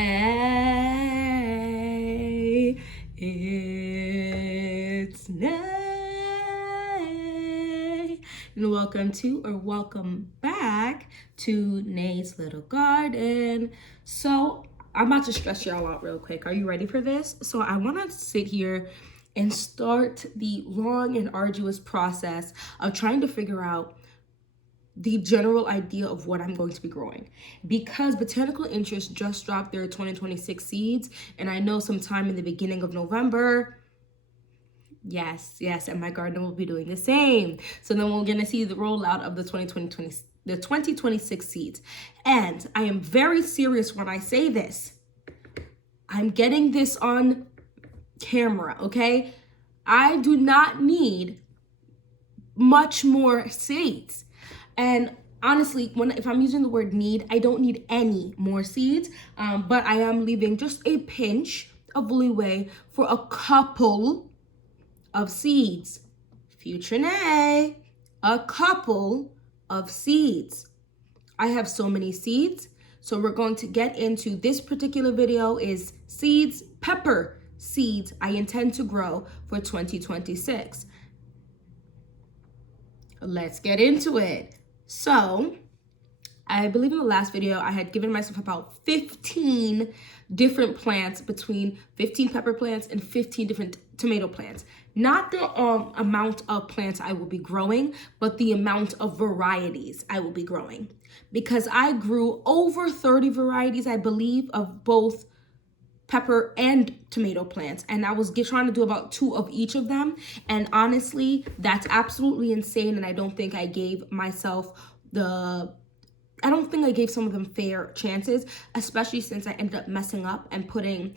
Hey, it's Nay, and welcome back to Nay's Little Garden. So I'm about to stress y'all out real quick. Are you ready for this? So I want to sit here and start the long and arduous process of trying to figure out the general idea of what I'm going to be growing, because Botanical Interest just dropped their 2026 seeds, and I know sometime in the beginning of November, yes, and my garden will be doing the same. So then we're gonna see the rollout of the 2026 seeds. And I am very serious when I say this. I'm getting this on camera, okay? I do not need much more seeds. And honestly, if I'm using the word need, I don't need any more seeds, but I am leaving just a pinch of leeway for a couple of seeds. Future Nay, a couple of seeds. I have so many seeds, so we're going to get into this particular video is seeds, pepper seeds I intend to grow for 2026. Let's get into it. So, I believe in the last video, I had given myself about 15 different plants, between 15 pepper plants and 15 different tomato plants. Not the amount of plants I will be growing, but the amount of varieties I will be growing. Because I grew over 30 varieties, I believe, of both pepper and tomato plants, and I was trying to do about 2 of each of them, and honestly that's absolutely insane, and I don't think I gave some of them fair chances, especially since I ended up messing up and putting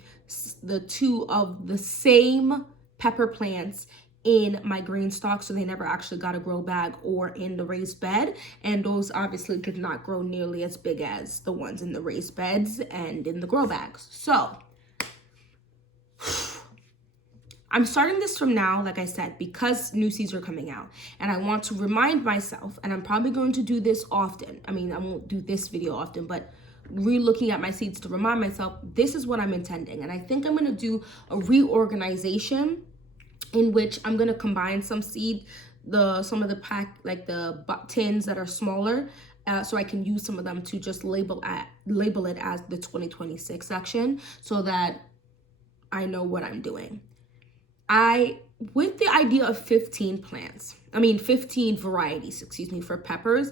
the 2 of the same pepper plants in my green stock, so they never actually got a grow bag or in the raised bed, and those obviously did not grow nearly as big as the ones in the raised beds and in the grow bags. So I'm starting this from now, like I said, because new seeds are coming out. And I want to remind myself, and I'm probably going to do this often. I mean, I won't do this video often, but re-looking at my seeds to remind myself, this is what I'm intending. And I think I'm going to do a reorganization in which I'm going to combine some seed, some of the pack, like the tins that are smaller, so I can use some of them to just label it as the 2026 section, so that I know what I'm doing. With the idea of 15 varieties, for peppers,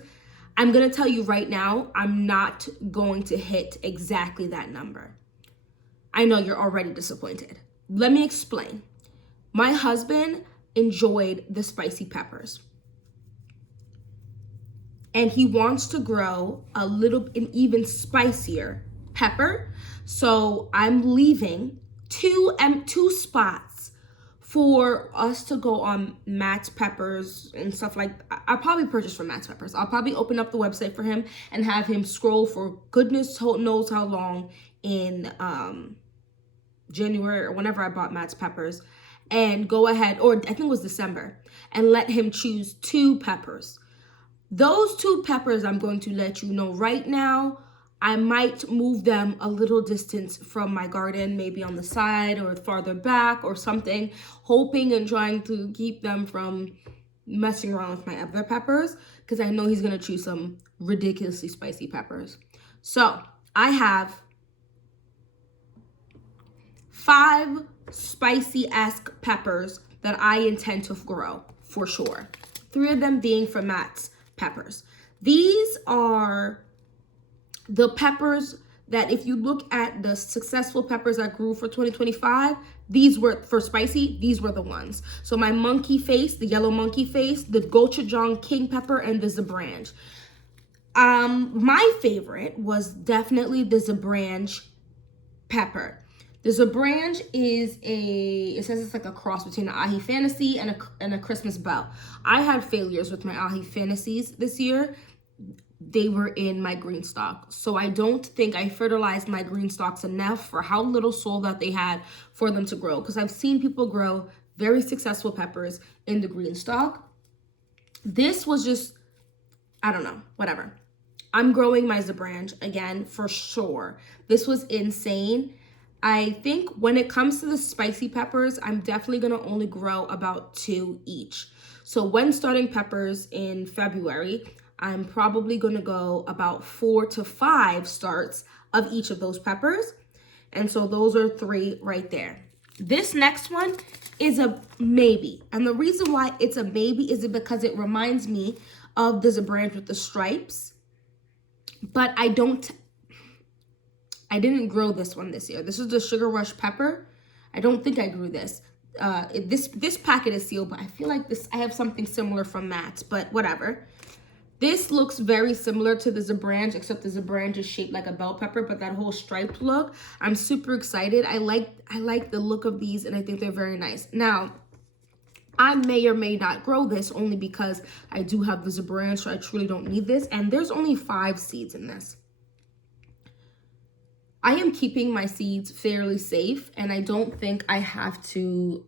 I'm going to tell you right now, I'm not going to hit exactly that number. I know you're already disappointed. Let me explain. My husband enjoyed the spicy peppers, and he wants to grow an even spicier pepper. So I'm leaving two spots for us to go on Matt's Peppers and stuff like. I'll probably purchase from Matt's Peppers. I'll probably open up the website for him and have him scroll for goodness knows how long in January or whenever I bought Matt's Peppers, and go ahead, or I think it was December, and let him choose 2 peppers. Those 2 peppers, I'm going to let you know right now, I might move them a little distance from my garden, maybe on the side or farther back or something, hoping and trying to keep them from messing around with my other peppers, because I know he's going to choose some ridiculously spicy peppers. So I have 5 spicy-esque peppers that I intend to grow for sure. 3 of them being from Matt's Peppers. These are the peppers that, if you look at the successful peppers I grew for 2025, these were, for spicy, these were the ones. So my monkey face, the yellow monkey face, the gochujang king pepper, and the Zabranch. My favorite was definitely the Zabranch pepper. The Zabranch it says it's like a cross between an Ahi Fantasy and a Christmas Belle. I had failures with my Ahi Fantasies this year. They were in my green stock. So I don't think I fertilized my green stalks enough for how little soil that they had for them to grow. Because I've seen people grow very successful peppers in the green stock. This was just, I don't know, whatever. I'm growing my Zabranch again for sure. This was insane. I think when it comes to the spicy peppers, I'm definitely going to only grow about 2 each. So when starting peppers in February, I'm probably going to go about 4 to 5 starts of each of those peppers. And so those are 3 right there. This next one is a maybe. And the reason why it's a maybe is because it reminds me of the Zabranch with the stripes. But I didn't grow this one this year. This is the Sugar Rush pepper. I don't think I grew this. This packet is sealed, but I feel like I have something similar from Matt's, but whatever. This looks very similar to the Zabranch, except the Zabranch is shaped like a bell pepper, but that whole striped look, I'm super excited. I like the look of these, and I think they're very nice. Now, I may or may not grow this only because I do have the Zabranch, so I truly don't need this. And there's only 5 seeds in this. I am keeping my seeds fairly safe, and I don't think I have to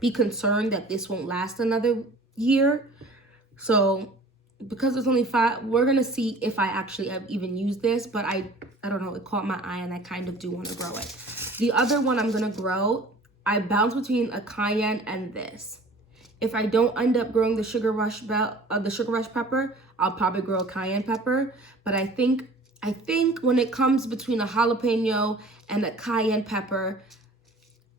be concerned that this won't last another year. So because there's only 5, we're going to see if I actually have even used this, but I don't know, it caught my eye and I kind of do want to grow it. The other one I'm going to grow, I bounce between a cayenne and this. If I don't end up growing the Sugar Rush pepper, I'll probably grow a cayenne pepper. But I think when it comes between a jalapeno and a cayenne pepper,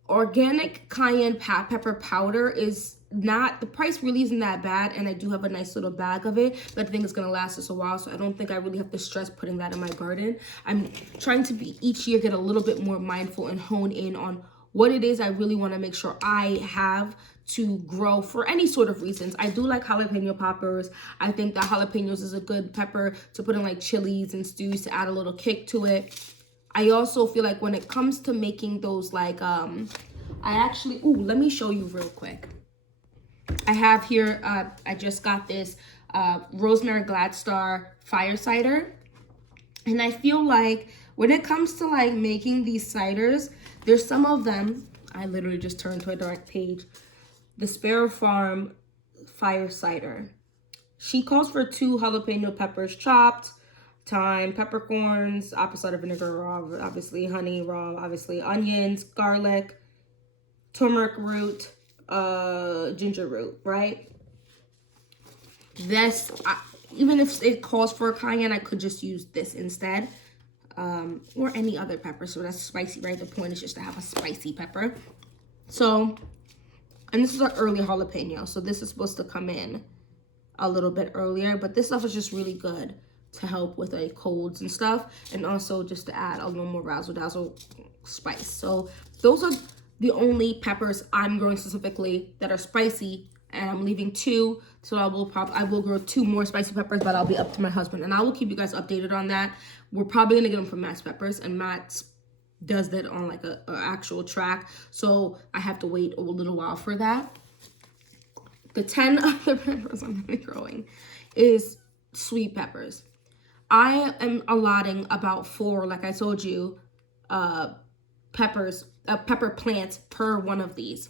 organic cayenne pepper powder is not, the price really isn't that bad, and I do have a nice little bag of it, but I think it's gonna last us a while, so I don't think I really have to stress putting that in my garden. I'm trying to each year get a little bit more mindful and hone in on what it is I really want to make sure I have to grow for any sort of reasons. I do like jalapeno poppers. I think that jalapenos is a good pepper to put in like chilies and stews to add a little kick to it. I also feel like when it comes to making those like, let me show you real quick. I have here, I just got this Rosemary Gladstar fire cider. And I feel like when it comes to like making these ciders, there's some of them, I literally just turned to a dark page, the Sparrow Farm fire cider. She calls for 2 jalapeno peppers chopped, thyme, peppercorns, apple cider vinegar raw, obviously honey raw, obviously onions, garlic, turmeric root, ginger root, right? This, even if it calls for a cayenne, I could just use this instead. Or any other pepper, so that's spicy, right? The point is just to have a spicy pepper. So, and this is an early jalapeno, so this is supposed to come in a little bit earlier, but this stuff is just really good to help with like colds and stuff, and also just to add a little more razzle dazzle spice. So those are the only peppers I'm growing specifically that are spicy, and I'm leaving 2, so I will grow 2 more spicy peppers, but I'll be up to my husband, and I will keep you guys updated on that. We're probably gonna get them from Matt's Peppers, and Matt's does that on like a actual track, so I have to wait a little while for that. The 10 other peppers I'm gonna be growing is sweet peppers. I am allotting about 4, like I told you, pepper plants per one of these.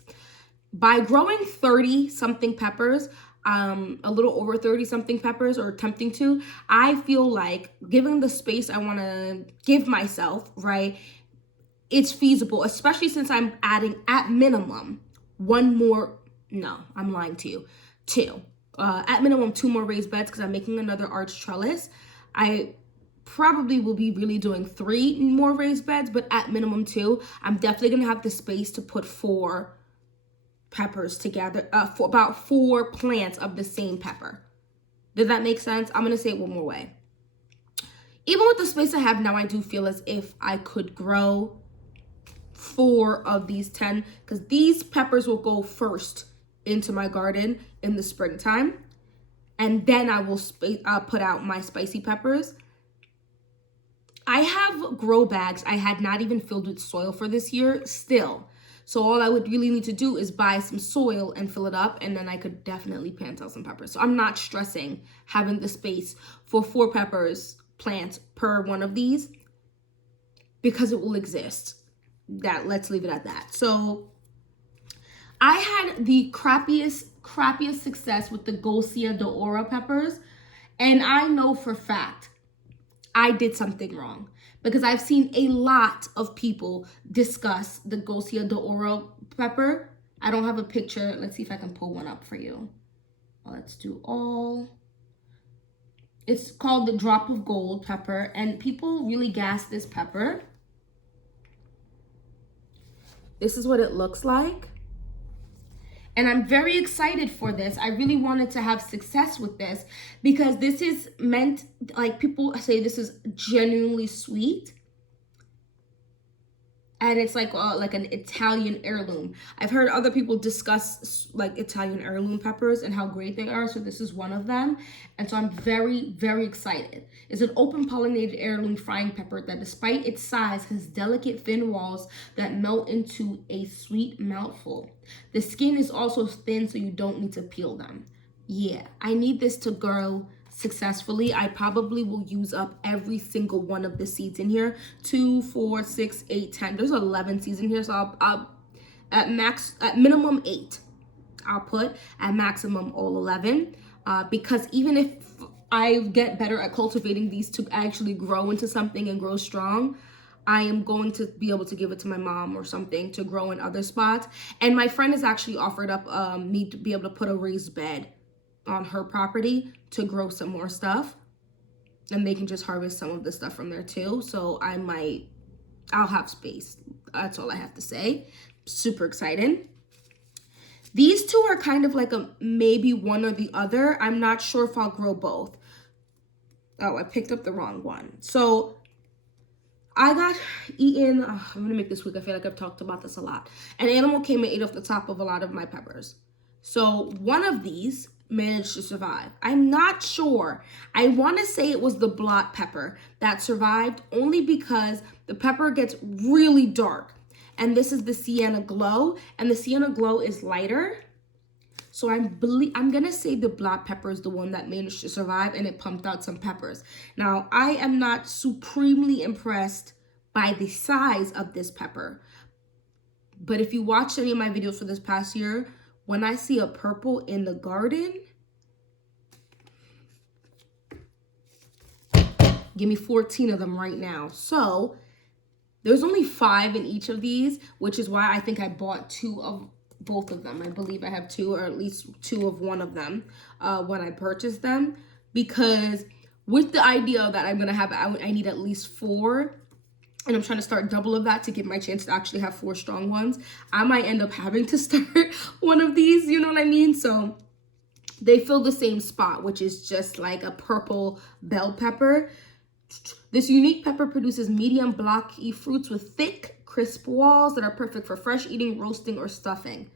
By growing 30 something peppers, a little over 30 something peppers, or attempting to, I feel like given the space I want to give myself, right, it's feasible, especially since I'm adding at minimum 1 more, no, I'm lying to you, 2. At minimum 2 more raised beds because I'm making another arch trellis. I probably will be really doing 3 more raised beds, but at minimum 2. I'm definitely going to have the space to put 4 peppers together, for about 4 plants of the same pepper. Does that make sense? I'm going to say it one more way. Even with the space I have now, I do feel as if I could grow 4 of these 10, because these peppers will go first into my garden in the springtime, and then I will put out my spicy peppers. I have grow bags I had not even filled with soil for this year still. So all I would really need to do is buy some soil and fill it up, and then I could definitely plant out some peppers. So I'm not stressing having the space for 4 peppers plants per one of these, because it will exist. Let's leave it at that. So I had the crappiest success with the Golcia d'Oro peppers, And I know for fact I did something wrong because I've seen a lot of people discuss the Gosia de Oro pepper. I don't have a picture. Let's see if I can pull one up for you. Let's do all. It's called the Drop of Gold pepper, and people really gas this pepper. This is what it looks like. And I'm very excited for this. I really wanted to have success with this because this is meant, like people say this is genuinely sweet. And it's like an Italian heirloom. I've heard other people discuss like Italian heirloom peppers and how great they are. So this is one of them. And so I'm very, very excited. It's an open pollinated heirloom frying pepper that despite its size has delicate thin walls that melt into a sweet mouthful. The skin is also thin so you don't need to peel them. Yeah, I need this to grow successfully. I probably will use up every single one of the seeds in here. 2, 4, 6, 8, 10. There's 11 seeds in here, so I'll at minimum 8. I'll put at maximum all 11 because even if I get better at cultivating these to actually grow into something and grow strong, I am going to be able to give it to my mom or something to grow in other spots. And my friend has actually offered up me to be able to put a raised bed on her property to grow some more stuff, and they can just harvest some of the stuff from there too. So I'll have space. That's all I have to say. Super excited. These two are kind of like a maybe one or the other. I'm not sure if I'll grow both. Oh, I picked up the wrong one. So I got eaten, I'm gonna make this quick. I feel like I've talked about this a lot. An animal came and ate off the top of a lot of my peppers. So one of these managed to survive. I'm not sure. I want to say it was the blot pepper that survived only because the pepper gets really dark. And this is the Sienna Glow, and the Sienna Glow is lighter. So I'm gonna say the black pepper is the one that managed to survive and it pumped out some peppers. Now, I am not supremely impressed by the size of this pepper. But if you watched any of my videos for this past year, when I see a purple in the garden, give me 14 of them right now. So there's only 5 in each of these, which is why I think I bought 2 of both of them. I believe I have 2 or at least 2 of one of them when I purchased them, because with the idea that I'm going to have, I need at least 4, and I'm trying to start double of that to give my chance to actually have 4 strong ones. I might end up having to start one of these, you know what I mean? So they fill the same spot, which is just like a purple bell pepper. This unique pepper produces medium blocky fruits with thick, crisp walls that are perfect for fresh eating, roasting, or stuffing.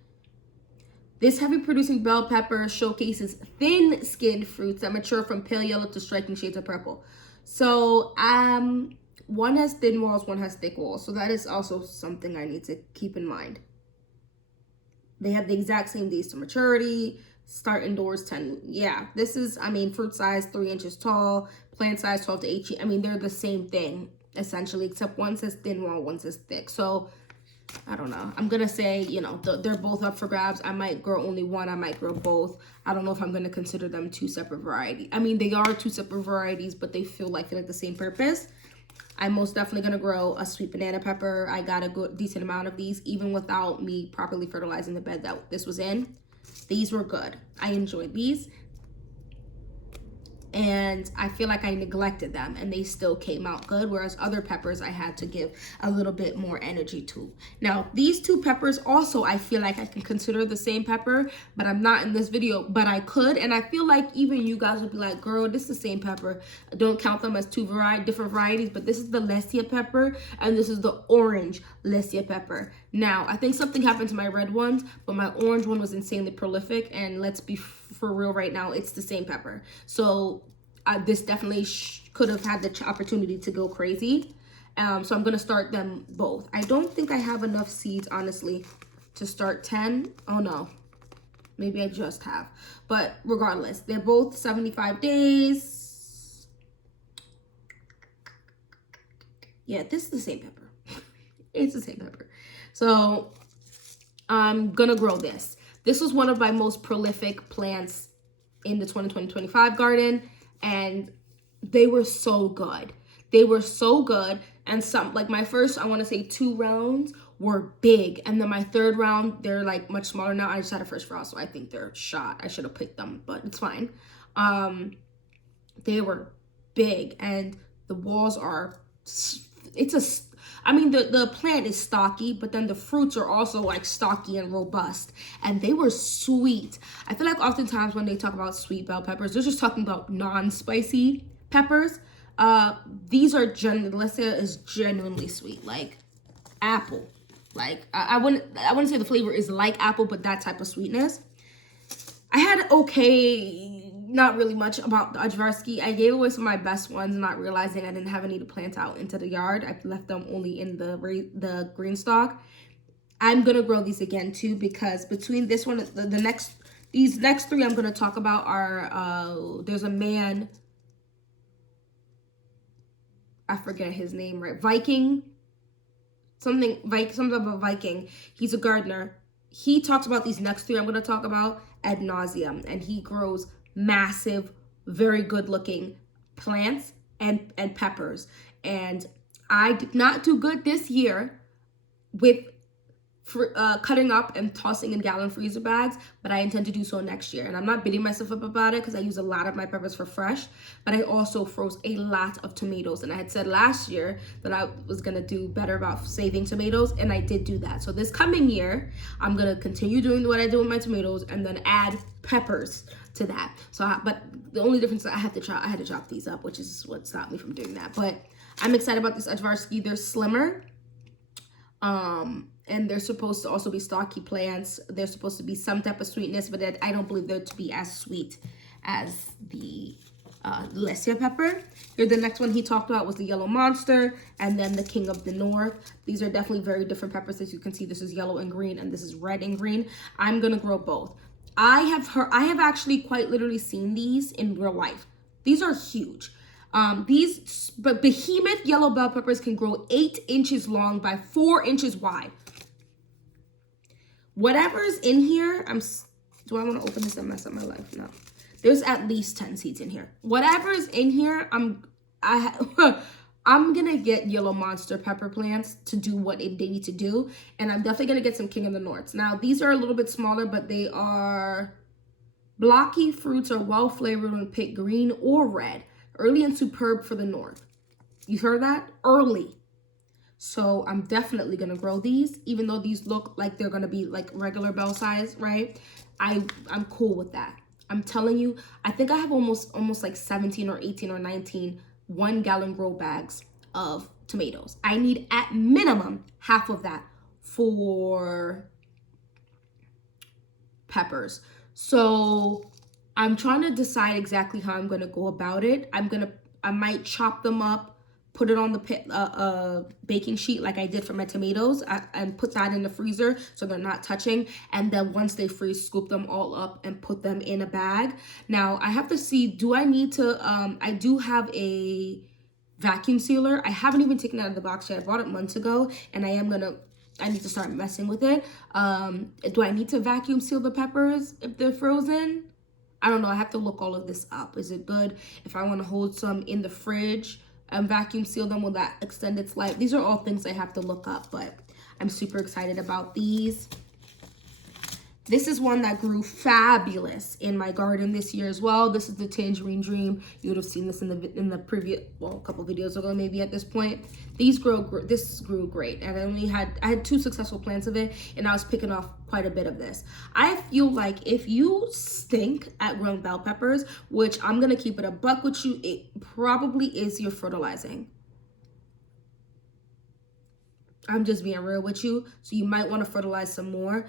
This heavy producing bell pepper showcases thin-skinned fruits that mature from pale yellow to striking shades of purple. So, one has thin walls, one has thick walls. So that is also something I need to keep in mind. They have the exact same days to maturity. Start indoors 10. Yeah, this is, fruit size 3 inches tall, plant size 12 to 18. They're the same thing essentially, except one says thin wall, one says thick. So I don't know. I'm gonna say, they're both up for grabs. I might grow only one. I might grow both. I don't know if I'm gonna consider them 2 separate varieties. They are 2 separate varieties, but they feel like the same purpose. I'm most definitely gonna grow a sweet banana pepper. I got a good decent amount of these, even without me properly fertilizing the bed that this was in. These were good. I enjoyed these. And I feel like I neglected them and they still came out good, whereas other peppers I had to give a little bit more energy to. Now, these 2 peppers also, I feel like I can consider the same pepper, but I'm not in this video, but I could. And I feel like even you guys would be like, girl, this is the same pepper. Don't count them as 2 different varieties, but this is the Lesia pepper and this is the orange Lesia pepper. Now, I think something happened to my red ones, but my orange one was insanely prolific, and let's be for real right now, it's the same pepper. So this definitely could have had the opportunity to go crazy. So I'm going to start them both. I don't think I have enough seeds, honestly, to start 10. Oh, no. Maybe I just have. But regardless, they're both 75 days. Yeah, this is the same pepper. It's the same pepper. So I'm going to grow this. This was one of my most prolific plants in the 2020-25 garden. and they were so good. They were so good. And some, like my first, I want to say 2 rounds were big. And then my 3rd round, they're like much smaller now. I just had a first frost, so I think they're shot. I should have picked them, but it's fine. They were big, and the walls are, the plant is stocky, but then the fruits are also like stocky and robust, and they were sweet. I feel like oftentimes when they talk about sweet bell peppers, they're just talking about non-spicy peppers. These are Lessia is genuinely sweet, like apple. Like I wouldn't say the flavor is like apple, but that type of sweetness. I had not really much about the Ajvarski. I gave away some of my best ones, not realizing I didn't have any to plant out into the yard. I left them only in the green stalk. I'm gonna grow these again too, because between this one, these next 3 I'm gonna talk about are there's a man, I forget his name, right? Something of a Viking. He's a gardener. He talks about these next 3 I'm going to talk about ad nauseum, and he grows massive, very good looking plants and peppers. And I did not do good this year with cutting up and tossing in gallon freezer bags, but I intend to do so next year. And I'm not beating myself up about it, because I use a lot of my peppers for fresh, but I also froze a lot of tomatoes. And I had said last year that I was going to do better about saving tomatoes, and I did do that. So this coming year, I'm going to continue doing what I do with my tomatoes and then add peppers to that. But the only difference is I had to chop these up, which is what stopped me from doing that. But I'm excited about this Ajvarski. They're slimmer. And they're supposed to also be stocky plants. They're supposed to be some type of sweetness, but I don't believe they're to be as sweet as the Lessia pepper. Here, the next one he talked about was the Yellow Monster, and then the King of the North. These are definitely very different peppers. As you can see, this is yellow and green, and this is red and green. I'm gonna grow both. I have actually quite literally seen these in real life. These are huge. But behemoth yellow bell peppers can grow 8 inches long by 4 inches wide. Whatever's in here, do I want to open this and mess up my life? No. There's at least 10 seeds in here. Whatever's in here, I'm gonna get Yellow Monster pepper plants to do what they need to do, and I'm definitely gonna get some King of the Norths. Now these are a little bit smaller, but they are blocky fruits, are well flavored when picked green or red, early and superb for the north. You heard that? Early. So I'm definitely gonna grow these, even though these look like they're gonna be like regular bell size, right? I'm cool with that. I'm telling you, I think I have almost like 17 or 18 or 19 1-gallon grow bags of tomatoes. I need at minimum half of that for peppers. So I'm trying to decide exactly how I'm gonna go about it. I might chop them up, put it on the baking sheet like I did for my tomatoes, and put that in the freezer so they're not touching. And then once they freeze, scoop them all up and put them in a bag. Now I have to see, do I need to, I do have a vacuum sealer. I haven't even taken it out of the box yet. I bought it months ago, and I need to start messing with it. Do I need to vacuum seal the peppers if they're frozen? I don't know. I have to look all of this up. Is it good if I want to hold some in the fridge and vacuum seal them? Will that extend its life? These are all things I have to look up, but I'm super excited about these. This is one that grew fabulous in my garden this year as well. This is the Tangerine Dream. You would have seen this in the previous, well, a couple videos ago maybe at this point. This grew great, and I had 2 successful plants of it, and I was picking off quite a bit of this. I feel like if you stink at growing bell peppers, which I'm gonna keep it a buck with you, it probably is your fertilizing. I'm just being real with you, so you might want to fertilize some more.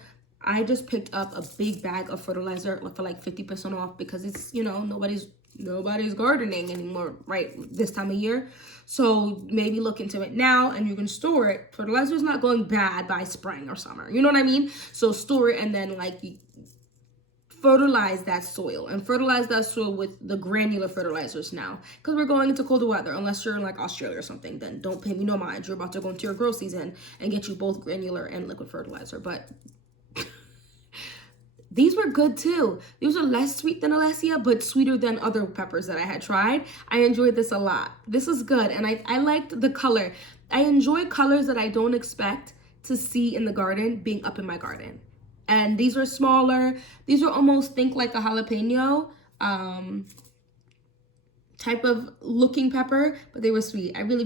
I just picked up a big bag of fertilizer for like 50% off, because it's, you know, nobody's gardening anymore right this time of year. So maybe look into it now, and you can store it. Fertilizer is not going bad by spring or summer. You know what I mean? So store it, and then like fertilize that soil, and fertilize that soil with the granular fertilizers now, because we're going into colder weather. Unless you're in like Australia or something, then don't pay me no mind. You're about to go into your grow season and get you both granular and liquid fertilizer. But These were good too. These are less sweet than Alessia, but sweeter than other peppers that I had tried. I enjoyed this a lot. This is good, and I liked the color. I enjoy colors that I don't expect to see in the garden being up in my garden. And these are smaller. These are almost, think like a jalapeno type of looking pepper, but they were sweet. I really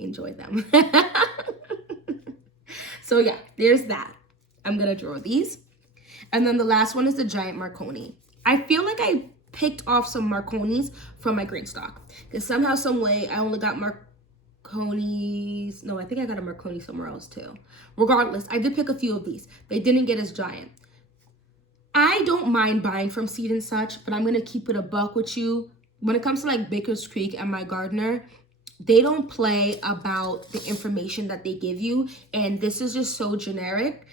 enjoyed them. So yeah, there's that. I'm gonna draw these. And then the last one is the giant Marconi. I feel like I picked off some Marconis from my green stock, because somehow, some way, I only got Marconis. No, I think I got a Marconi somewhere else too. Regardless, I did pick a few of these. They didn't get as giant. I don't mind buying from Seed and Such, but I'm gonna keep it a buck with you. When it comes to like Baker's Creek and My Gardener, they don't play about the information that they give you, and this is just so generic,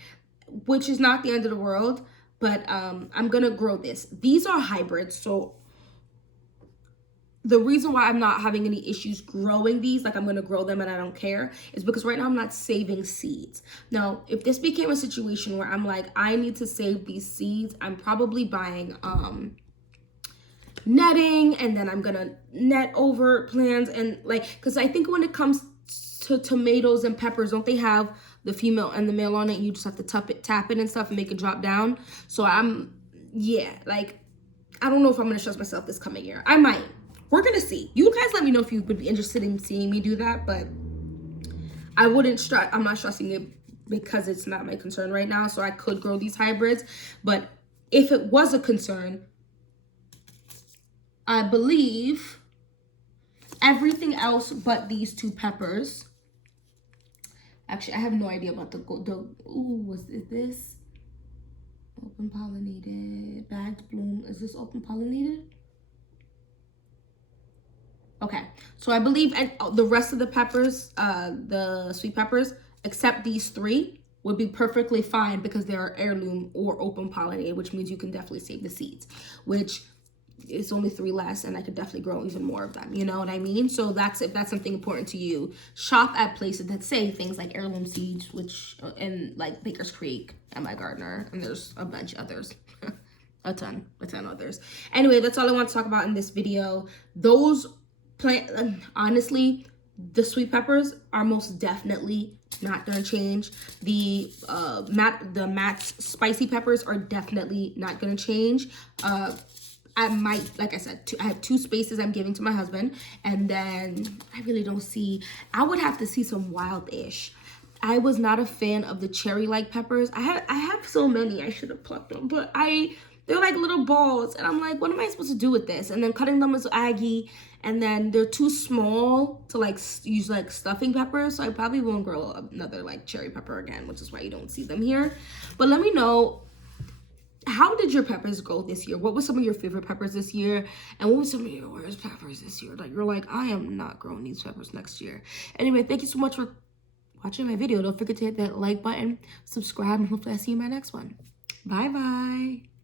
which is not the end of the world. But I'm gonna grow this. These are hybrids, so the reason why I'm not having any issues growing these, like I'm gonna grow them and I don't care, is because right now I'm not saving seeds. Now, if this became a situation where I'm like, I need to save these seeds, I'm probably buying netting, and then I'm gonna net over plants, and like, because I think when it comes to tomatoes and peppers, don't they have the female and the male on it? You just have to tap it and stuff and make it drop down. So yeah, like, I don't know if I'm gonna stress myself this coming year. I might. We're gonna see. You guys let me know if you would be interested in seeing me do that, but I wouldn't stress. I'm not stressing it because it's not my concern right now. So I could grow these hybrids, but if it was a concern, I believe everything else but these two peppers. Actually, I have no idea about was it this? Open pollinated, bagged bloom. Is this open pollinated? Okay, so I believe the rest of the peppers, the sweet peppers, except these three, would be perfectly fine because they are heirloom or open pollinated, which means you can definitely save the seeds, which is only 3 less, and I could definitely grow even more of them. You know what I mean? So if that's something important to you, shop at places that say things like heirloom seeds, which, and like Baker's Creek and My Gardener, and there's a bunch of others. a ton others. Anyway, that's all I want to talk about in this video. Those honestly, the sweet peppers are most definitely not gonna change. The Matt's spicy peppers are definitely not gonna change. I might, like I said, I have 2 spaces I'm giving to my husband, and then I really don't see. I would have to see some wild-ish. I was not a fan of the cherry-like peppers. I have so many. I should have plucked them, but they're like little balls, and I'm like, what am I supposed to do with this? And then cutting them is aggy, and then they're too small to like use like stuffing peppers, so I probably won't grow another like cherry pepper again, which is why you don't see them here. But let me know, how did your peppers grow this year? What were some of your favorite peppers this year? And what were some of your worst peppers this year? Like, you're like, I am not growing these peppers next year. Anyway, thank you so much for watching my video. Don't forget to hit that like button, subscribe, and hopefully I see you in my next one. Bye-bye.